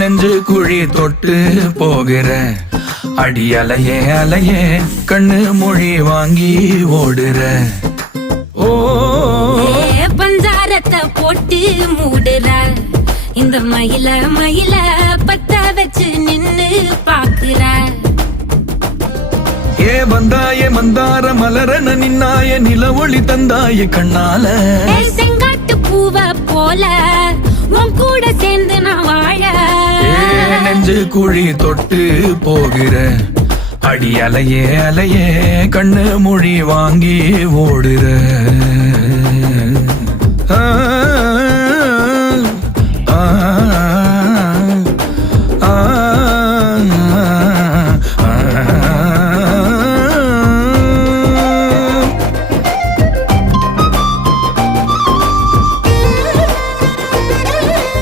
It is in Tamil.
நெஞ்சு குழி தொட்டு போகிற அடி அலையே அலையே கண்ணு மொழி வாங்கி ஓடுற. ஓ பஞ்சாரத்தை போட்டு மூடுற இந்த மயில மயில பத்த வச்சு நின்னு பாக்குற. ஏ வந்தாய மந்தார மலரன நின்னாய நில ஒளி தந்தாய கண்ணால. செங்காட்டு பூவ போல உன் கூட சேர்ந்து நான் வாழ. நெஞ்சு குழி தொட்டு போகிற அடி அலையே அலையே கண்ணு மொழி வாங்கி ஓடுற.